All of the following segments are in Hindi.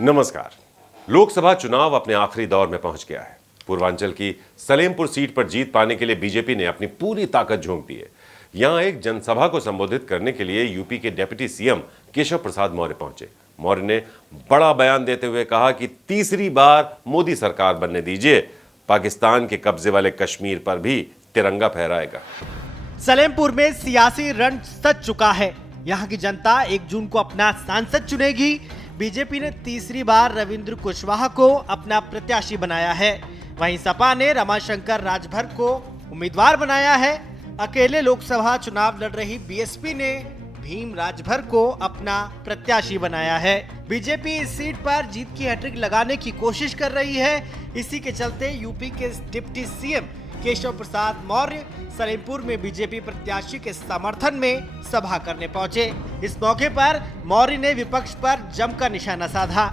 नमस्कार। लोकसभा चुनाव अपने आखिरी दौर में पहुंच गया है। पूर्वांचल की सलेमपुर सीट पर जीत पाने के लिए बीजेपी ने अपनी पूरी ताकत झोंक दी है। यहां एक जनसभा को संबोधित करने के लिए यूपी के डिप्टी सीएम केशव प्रसाद मौर्य पहुंचे। मौर्य ने बड़ा बयान देते हुए कहा कि तीसरी बार मोदी सरकार बनने दीजिए, पाकिस्तान के कब्जे वाले कश्मीर पर भी तिरंगा फहराएगा। सलेमपुर में सियासी रण सज चुका है। यहाँ की जनता 1 जून को अपना सांसद चुनेगी। बीजेपी ने तीसरी बार रविंद्र कुशवाहा को अपना प्रत्याशी बनाया है। वहीं सपा ने रमाशंकर राजभर को उम्मीदवार बनाया है। अकेले लोकसभा चुनाव लड़ रही बीएसपी ने भीम राजभर को अपना प्रत्याशी बनाया है। बीजेपी इस सीट पर जीत की हैट्रिक लगाने की कोशिश कर रही है। इसी के चलते यूपी के डिप्टी सीएम केशव प्रसाद मौर्य सलेमपुर में बीजेपी प्रत्याशी के समर्थन में सभा करने पहुंचे। इस मौके पर मौर्य ने विपक्ष पर जमकर निशाना साधा।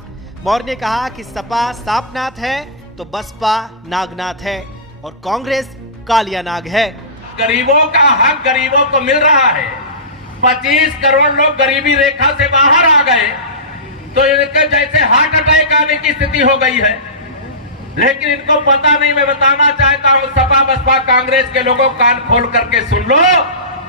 मौर्य ने कहा कि सपा सांपनाथ है तो बसपा नागनाथ है और कांग्रेस कालिया नाग है। गरीबों का हक गरीबों को मिल रहा है। 25 करोड़ लोग गरीबी रेखा से बाहर आ गए तो इनके जैसे हार्ट अटैक आने की स्थिति हो गई है। लेकिन इनको पता नहीं। मैं बताना चाहता हूं सपा बसपा कांग्रेस के लोगों कान खोल करके सुन लो।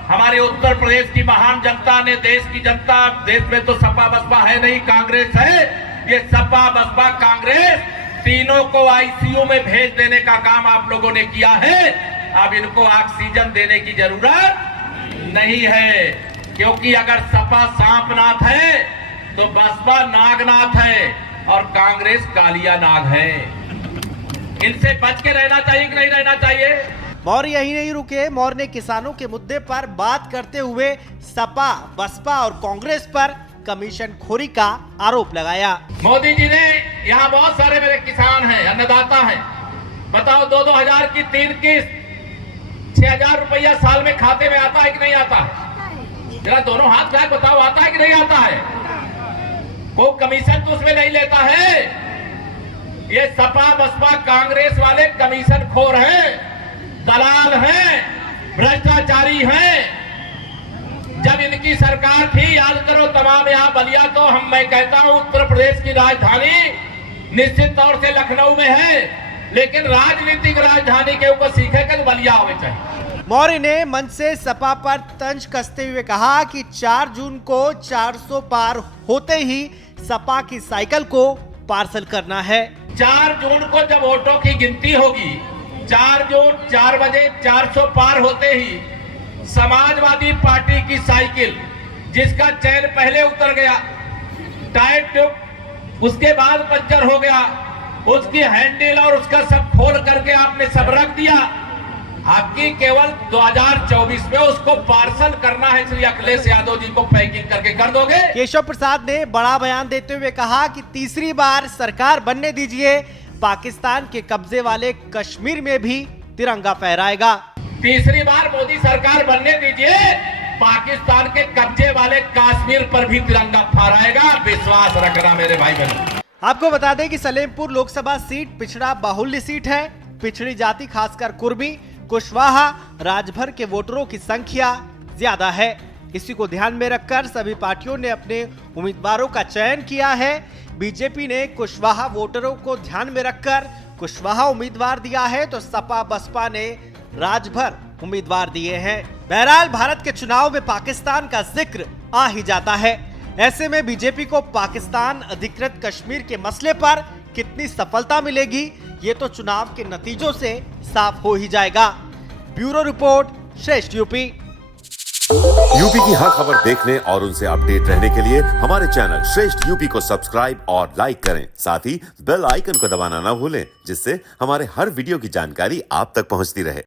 हमारे उत्तर प्रदेश की महान जनता ने, देश की जनता, देश में तो सपा बसपा है नहीं, कांग्रेस है। ये सपा बसपा कांग्रेस तीनों को आईसीयू में भेज देने का काम आप लोगों ने किया है। अब इनको ऑक्सीजन देने की जरूरत नहीं है, क्योंकि अगर सपा सांपनाथ है तो बसपा नागनाथ है और कांग्रेस कालिया नाग है। इनसे बच के रहना चाहिए कि नहीं रहना चाहिए। मौर्य यही नहीं रुके। मौर्य ने किसानों के मुद्दे पर बात करते हुए सपा बसपा और कांग्रेस पर कमीशन खोरी का आरोप लगाया। मोदी जी ने यहाँ बहुत सारे मेरे किसान हैं, अन्नदाता हैं। बताओ 2-2 हजार की 3 किस्त 6,000 रुपया साल में खाते में आता है कि नहीं आता है? जरा दोनों हाथ लाए बताओ, आता है कि नहीं आता है? वो कमीशन तो उसमें नहीं लेता है। ये सपा बसपा कांग्रेस वाले कमीशन खोर हैं, दलाल हैं, भ्रष्टाचारी हैं। जब इनकी सरकार थी, याद करो तमाम यहाँ बलिया, तो मैं कहता हूँ उत्तर प्रदेश की राजधानी निश्चित तौर से लखनऊ में है, लेकिन राजनीतिक राजधानी के ऊपर सीखेगा तो बलिया होने चाहिए। मौर्य ने मंच से सपा पर तंज कसते हुए कहा कि 4 जून को 400 पार होते ही सपा की साइकिल को पार्सल करना है। 4 जून को जब वोटों की गिनती होगी, 4 जून 4 बजे 400 पार होते ही समाजवादी पार्टी की साइकिल, जिसका चैन पहले उतर गया, टायर ट्यूब उसके बाद पंचर हो गया, उसकी हैंडल और उसका सब खोल करके आपने सब रख दिया। आपकी केवल 2024 में उसको पार्सल करना है। श्री अखिलेश यादव जी को पैकिंग करके कर दोगे। केशव प्रसाद ने बड़ा बयान देते हुए कहा कि तीसरी बार सरकार बनने दीजिए, पाकिस्तान के कब्जे वाले कश्मीर में भी तिरंगा फहराएगा। तीसरी बार मोदी सरकार बनने दीजिए, पाकिस्तान के कब्जे वाले कश्मीर पर भी तिरंगा फहराएगा। विश्वास रखना मेरे भाई बहनों। आपको बता दें कि सलेमपुर लोकसभा सीट पिछड़ा बाहुल्य सीट है। पिछड़ी जाति खासकर कुर्मी, कुशवाहा, राजभर के वोटरों की संख्या ज्यादा है। इसी को ध्यान में रखकर सभी पार्टियों ने अपने उम्मीदवारों का चयन किया है। बीजेपी ने कुशवाहा वोटरों को ध्यान में रखकर कुशवाहा उम्मीदवार दिया है, तो सपा बसपा ने राजभर उम्मीदवार दिए हैं। बहरहाल भारत के चुनाव में पाकिस्तान का जिक्र आ ही जाता है। ऐसे में बीजेपी को पाकिस्तान अधिकृत कश्मीर के मसले पर कितनी सफलता मिलेगी, ये तो चुनाव के नतीजों से साफ हो ही जाएगा। ब्यूरो रिपोर्ट, श्रेष्ठ यूपी। यूपी की हर खबर देखने और उनसे अपडेट रहने के लिए हमारे चैनल श्रेष्ठ यूपी को सब्सक्राइब और लाइक करें। साथ ही बेल आइकन को दबाना ना भूलें, जिससे हमारे हर वीडियो की जानकारी आप तक पहुंचती रहे।